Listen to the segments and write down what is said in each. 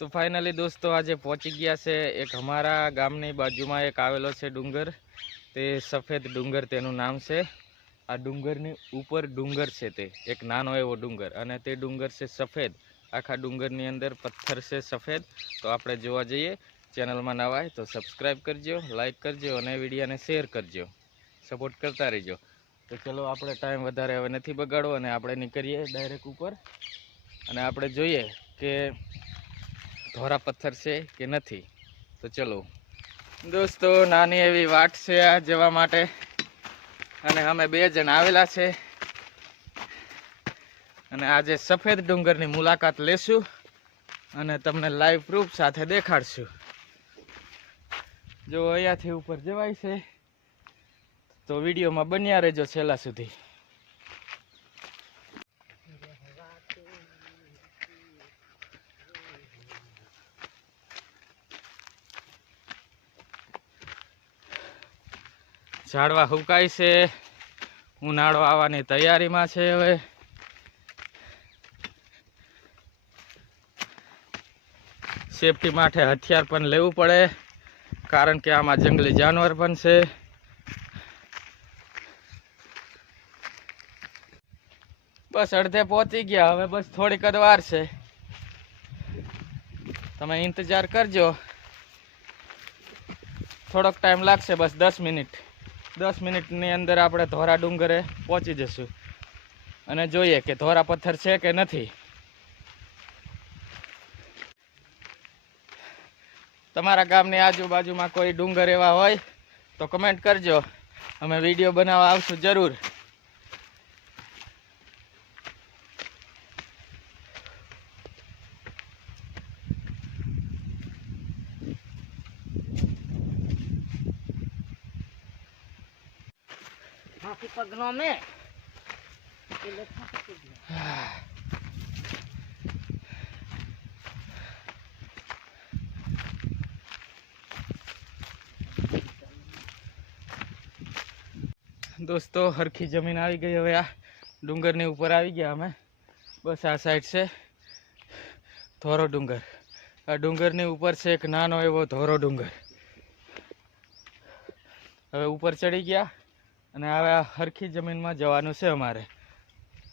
તો ફાઇનલી દોસ્તો આજે પહોંચી ગયા છે એક અમારા ગામની બાજુમાં એક આવેલો છે ડુંગર. તે સફેદ ડુંગર તેનું નામ છે. આ ડુંગરની ઉપર ડુંગર છે તે, એક નાનો એવો ડુંગર. અને તે ડુંગર છે સફેદ. આખા ડુંગરની અંદર પથ્થર છે સફેદ. તો આપણે જોવા જઈએ, ચેનલમાં નવા હોય તો સબસ્ક્રાઈબ કરજો લાઇક કરજો અને વિડીયોને શેર કરજો. સપોર્ટ કરતા રહેજો. તો ચલો આપણે ટાઈમ વધારે હવે નથી બગાડવો અને આપણે નીકળીએ ડાયરેક્ટ ઉપર. અને આપણે જોઈએ કે ધોરા પથ્થર છે કે નથી? તો ચલો. દોસ્તો, નાની એવી વાટ છે આ જવા માટે. અને અમે બે જણ આવેલા છે. અને આજે સફેદ ડુંગરની મુલાકાત લેશું અને તમને લાઈવ પ્રૂફ સાથે દેખાડશું. જો અહીંયાથી ઉપર જવાય છે, તો વિડીયોમાં બન્યા રહેજો છેલ્લા સુધી. ઝાડવા હુકાય છે. ઉનાળો આવવાની તૈયારીમાં છે હવે. સેફટી માટે હથિયાર પણ લેવું પડે, કારણ કે આમાં જંગલી જાનવર પણ છે. બસ અડધે પહોંચી ગયા, હવે બસ થોડીક જ વાર છે. તમે ઇંતજાર કરજો. થોડોક ટાઈમ લાગશે બસ દસ મિનિટ. દસ મિનિટની અંદર આપણે ધોરા ડુંગરે પહોંચી જશું અને જોઈએ કે ધોરા પથ્થર છે કે નથી. તમારા ગામની આજુબાજુમાં કોઈ ડુંગર એવા હોય તો કમેન્ટ કરજો. અમે વીડિયો બનાવવા આવશું જરૂર. હાથી પગનો મેં એટલે થાકી ગયો. દોસ્તો, હરખી જમીન આવી ગઈ. હવે આ ડુંગરની ઉપર આવી ગયા અમે. બસ આ સાઈડ છે. ધોરો ડુંગર. આ ડુંગરની ઉપર છે એક નાનો એવો ધોરો ડુંગર. હવે ઉપર ચડી ગયા. અને હવે આ હરખી જમીનમાં જવાનું છે અમારે.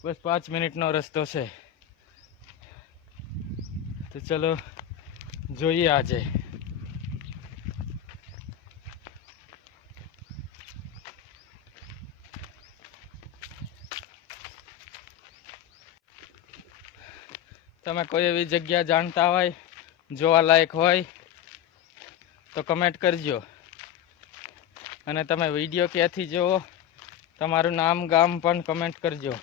બસ પાંચ મિનિટનો રસ્તો છે. તો ચલો જોઈએ આજે. તમે કોઈ એવી જગ્યા જાણતા હોય, જોવાલાયક હોય, તો કમેન્ટ કરજો. અને તમે વીડિયો ક્યાંથી જુઓ તમારું નામ ગામ પણ કમેન્ટ કરજો.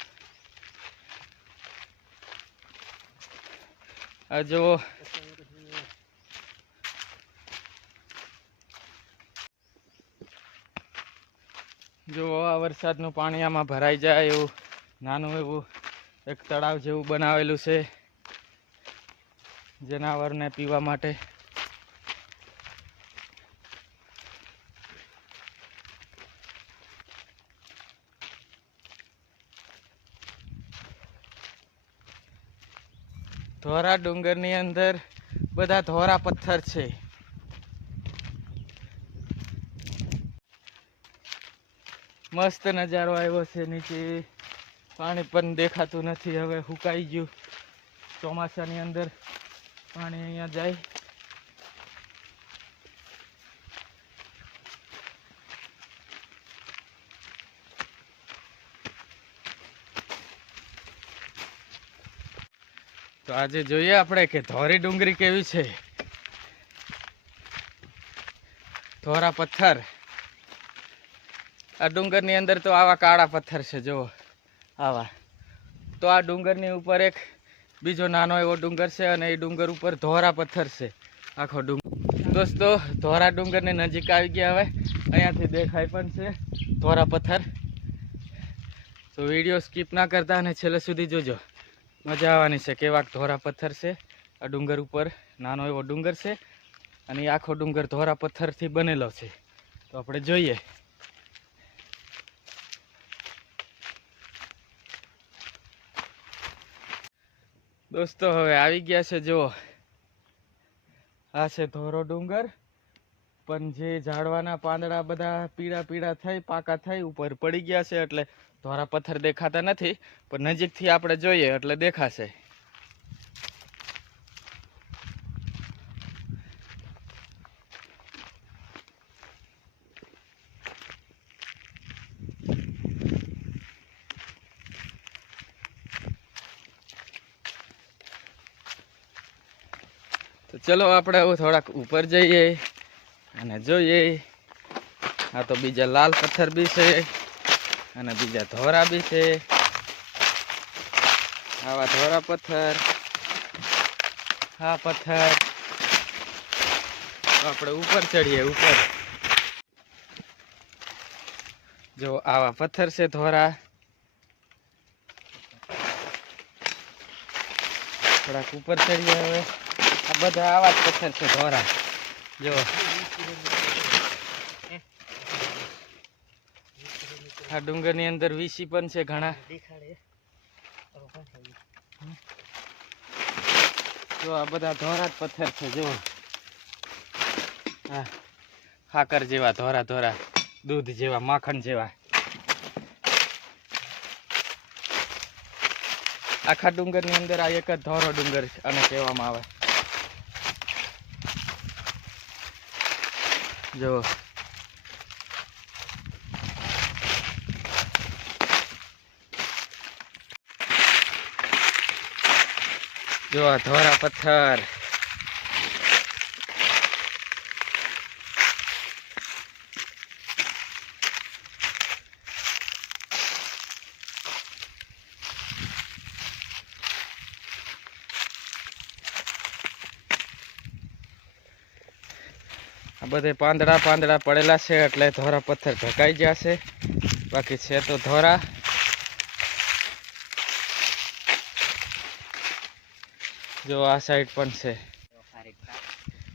આ જુઓ. જુઓ, આ વરસાદનું પાણી આમાં ભરાઈ જાય એવું, નાનું એવું એક તળાવ જેવું બનાવેલું છે જનાવરને પીવા માટે. ધોરા ડુંગરની અંદર બધા ધોરા પથ્થર છે. મસ્ત નજારો આવ્યો છે નીચે. પાણી પણ દેખાતું નથી. હવે સુકાઈ ગયું. ચોમાસાની અંદર પાણી અહીંયા જાય. તો આજે જોઈએ આપણે કે ધોરી ડુંગરી કેવી છે. ધોરા પથ્થર. આ ડુંગરની અંદર તો આવા કાળા પથ્થર છે, જુઓ. આવા. તો આ ડુંગરની ઉપર એક બીજો નાનો એવો ડુંગર છે અને એ ડુંગર ઉપર ધોરા પથ્થર છે. આખો ડુંગર. દોસ્તો, ધોરા ડુંગરની નજીક આવી ગયા હવે. અહીંયાથી દેખાય પણ છે ધોરા પથ્થર. તો વીડિયો સ્કીપ ના કરતા અને છેલ્લે સુધી જોજો. મજા આવવાની છે. કેવાક ધોરા પથ્થર છે, આ ડુંગર ઉપર. નાનો એવો ડુંગર છે અને આખો ડુંગર ધોરા પથ્થરથી બનેલો છે. તો આપણે જોઈએ. દોસ્તો, હવે આવી ગયા છે, જુઓ. આ છે ધોરો ડુંગર. પણ જે ઝાડવાના પાંદડા બધા પીળા પીળા થઈ, પાકા થઈ, ઉપર પડી ગયા છે, એટલે ધોરા પથ્થર દેખાતા નથી, પણ નજીકથી આપણે જોઈએ એટલે દેખાશે. તો ચલો આપણે થોડાક ઉપર જઈએ અને જોઈએ. આ તો બીજા લાલ પથ્થર બી છે. અને બીજા ધોરા બી છે. આવા ધોરા પથ્થર. આ પથ્થર. આપણે ઉપર ચડીએ, ઉપર. જો આવા પથ્થર છે ધોરા. થોડાક ઉપર ચડીએ હવે. આ બધા આવા જ પથ્થર છે ધોરા. જો. આ ડુંગરની અંદર વીસી પણ છે ઘણા. જો આ બધા ધોરા જ પથ્થર છે જો હા ખાકર જેવા ધોરા ધોરા દૂધ જેવા માખણ જેવા. આખા ડુંગરની અંદર આ એક જ ધોરો ડુંગર છે અને કહેવામાં આવે. જો જો આ ધોરા પથ્થર. બધે પાંદડા પાંદડા પડેલા છે એટલે ધોરા પથ્થર ઢકાઈ ગયા બાકી છે તો ધોરા. જો આ સાઈડ પણ છે.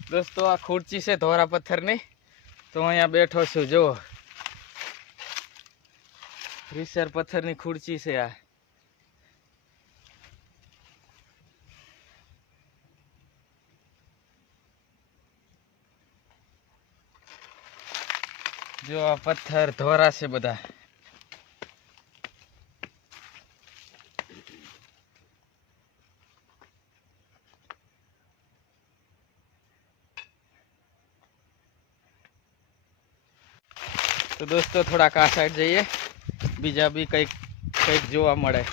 દોસ્તો, આ ખુરચી છે ધોરા પથ્થરની. તો અહીંયા બેઠો છું જો રીસર પથ્થરની ખુરચી છે આ. જો આ પથ્થર ધોરા છે બધા. તો દોસ્તો, થોડાક આ સાઈડ જઈએ. બીજા બી કંઈક કંઈક જોવા મળે.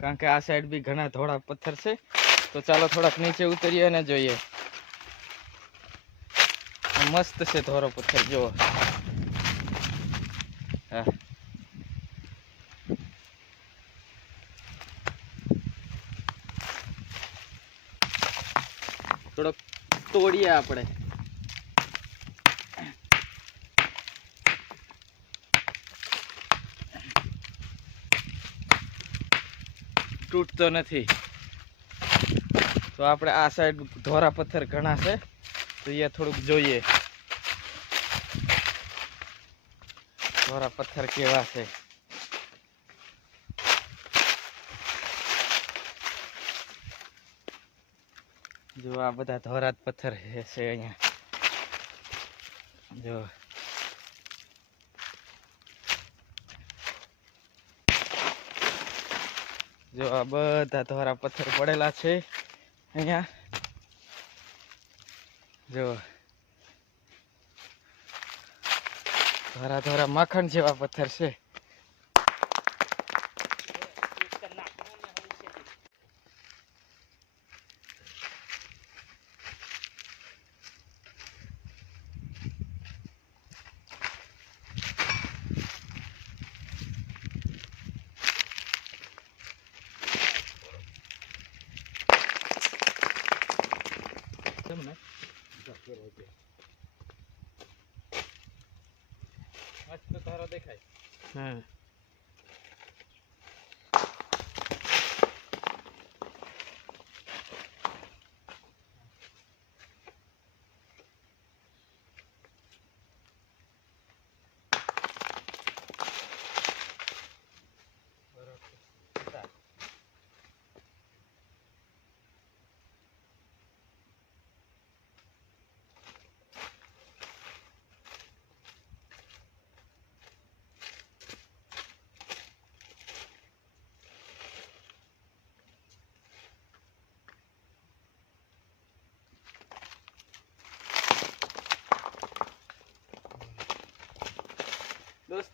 કારણ કે આ સાઈડ બી ઘણા ધોળા પથ્થર છે. તો ચાલો થોડાક નીચે ઉતરીએ અને જોઈએ. મસ્ત છે ધોરો પથ્થર, જુઓ. હા. થોડોક તોડીએ આપણે. તૂટતો નથી. તો આપણે આ સાઈડ ધોરા પથ્થર ઘણા છે. તો એ થોડુંક જોઈએ. ધોરા પથ્થર કેવા છે. જો આ બધા ધોરા પથ્થર છે અહીંયા. જો. જો આ બધા ધોરા પથ્થર પડેલા છે અહીંયા. જો. ધોરા ધોરા માખણ જેવા પથ્થર છે. મસ્ત ધોરો દેખાય. હમ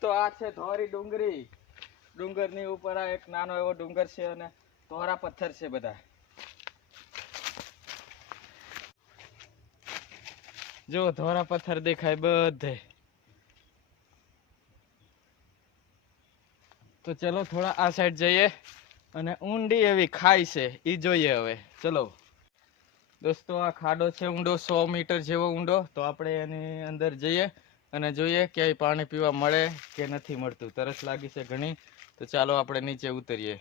દોસ્તો આ છે ધોરી ડુંગરી. ડુંગરની ઉપર આ એક નાનો એવો ડુંગર છે અને ધોરા પથ્થર છે બધા. જો ધોરા પથ્થર દેખાય બધે. તો ચલો થોડા આ સાઈડ જઈએ અને ઊંડી એવી ખાઈ છે એ જોઈએ હવે. ચલો. દોસ્તો, આ ખાડો છે ઊંડો, સો મીટર જેવો ઊંડો. તો આપણે એની અંદર જઈએ. અને જોઈએ ક્યાંય પાણી પીવા મળે કે નથી મળતું. તરસ લાગી છે ઘણી. તો ચાલો આપણે નીચે ઉતરીએ.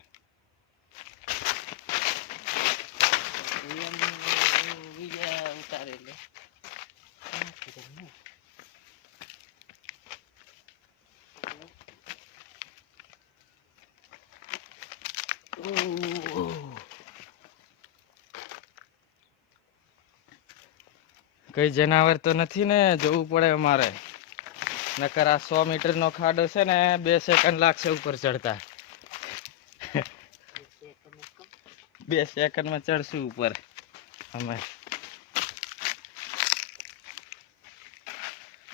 કઈ જનાવર તો નથી ને? જવું પડે અમારે. નકર આ સો મીટર નો ખાડો છે ને, બે સેકન્ડ લાગશે ઉપર ચડતા. બે સેકન્ડમાં ચડશું ઉપર. અમે.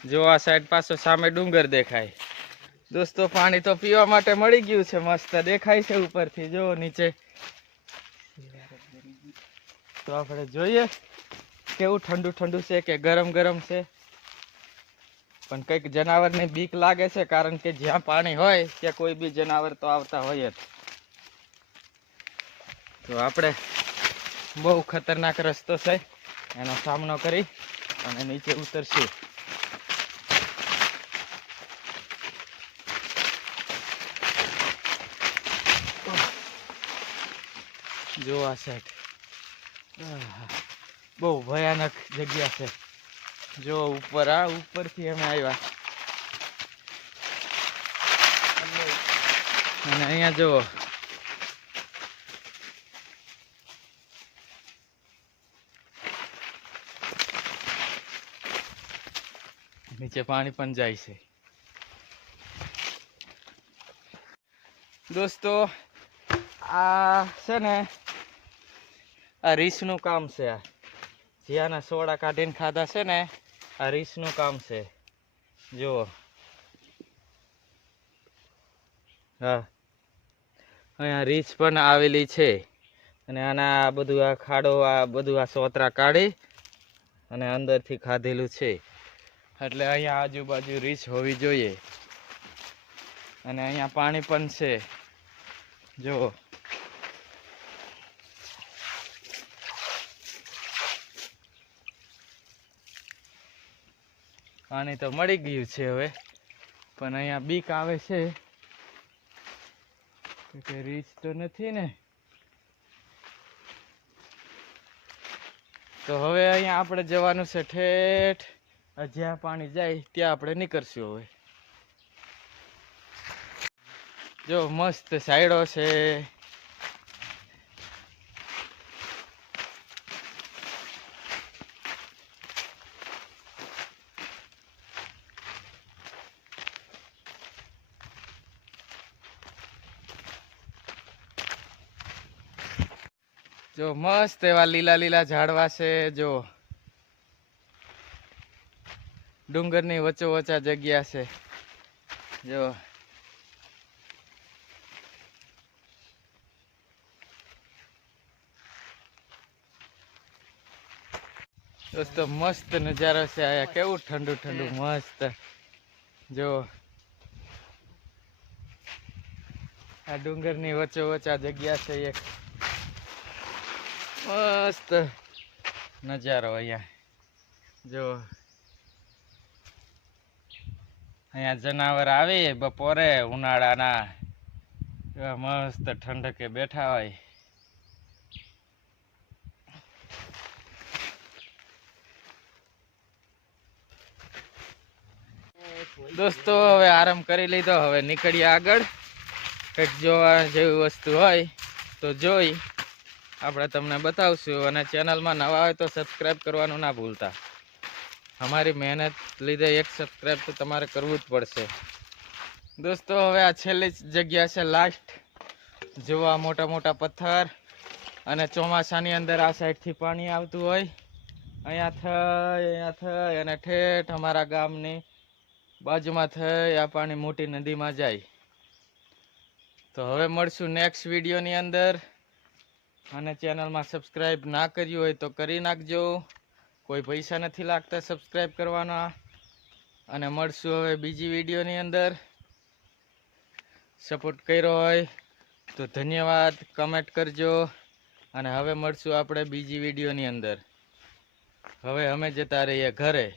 જો આ સાઈડ પાછો સામે ડુંગર દેખાય. દોસ્તો, પાણી તો પીવા માટે મળી ગયું છે, મસ્ત દેખાય છે ઉપરથી. જો નીચે. તો આપણે જોઈએ કેવું ઠંડુ ઠંડુ છે કે ગરમ ગરમ છે. પણ કંઈક જનાવરની બીક લાગે છે કારણ કે જ્યાં પાણી હોય, ત્યાં કોઈ બી જનાવર તો આવતા હોય જ. તો આપણે બહુ ખતરનાક રસ્તો છે, એનો સામનો કરી અને નીચે ઉતરશું. જોવા આ બહુ ભયાનક જગ્યા છે. જો, ઉપર આ ઉપરથી અમે આવ્યા. અને અહીંયા જુઓ. નીચે પાણી પણ જાય છે. દોસ્તો, આ છે ને, આ રીસનું કામ છે આ. જ્યાંના સોડા કાઢીને ખાધા છે ને આ રીસનું કામ છે. જુઓ. હા. અહીંયા રીસ પણ આવેલી છે. અને આના બધું આ ખાડો, આ બધું આ સોતરા કાઢી અને અંદરથી ખાધેલું છે. એટલે અહીંયા આજુબાજુ રીસ હોવી જોઈએ. અને અહીંયા પાણી પણ છે. જુઓ. પાણી તો મળી ગયું છે હવે. પણ અહીંયા બીક આવે છે. રીચ તો નથી ને. તો હવે અહીંયા આપણે જવાનું છે ઠેઠ. જ્યાં પાણી જાય ત્યાં આપણે નીકળશું હવે. જો મસ્ત સાઈડો છે. જો મસ્ત એવા લીલા લીલા ઝાડવા છે, જો. ડુંગરની વચ્ચો જગ્યા છે. જો. દોસ્તો, મસ્ત નજારો છે આયા. કેવું ઠંડુ ઠંડુ, મસ્ત. જો. આ ડુંગરની વચ્ચો વચ્ચા જગ્યા છે એક. મસ્ત નજારો અહીંયા. જો. અહીંયા જનાવર આવે બપોરે ઉનાળાના. એવા મસ્ત ઠંડકે બેઠા હોય. દોસ્તો, હવે આરામ કરી લીધો. હવે નીકળીએ આગળ. કંઈક જોવા જેવી વસ્તુ હોય તો જોઈ. આપણે તમને બતાવશું અને ચેનલમાં નવા હોય તો સબસ્ક્રાઈબ કરવાનું ના ભૂલતા. અમારી મહેનત લીધે એક સબસ્ક્રાઈબ તો તમારે કરવું જ પડશે. દોસ્તો, હવે આ છેલ્લી જગ્યા છે લાસ્ટ જોવા મોટા મોટા પથ્થર અને ચોમાસાની અંદર આ સાઈડથી પાણી આવતું હોય. અહીંયા થઈ અહીંયા થઈ અને ઠેઠ અમારા ગામની બાજુમાં થઈ, આ પાણી મોટી નદીમાં જાય. તો હવે મળશું નેક્સ્ટ વિડીયોની અંદર. અને ચેનલમાં સબસ્ક્રાઈબ ના કર્યું હોય તો કરી નાખજો. કોઈ પૈસા નથી લાગતા સબસ્ક્રાઈબ કરવાના. અને મળશું હવે બીજી વિડીયોની અંદર. સપોર્ટ કર્યો હોય તો ધન્યવાદ. કમેન્ટ કરજો. અને હવે મળશું આપણે બીજી વિડીયોની અંદર. હવે અમે જતા રહીએ ઘરે.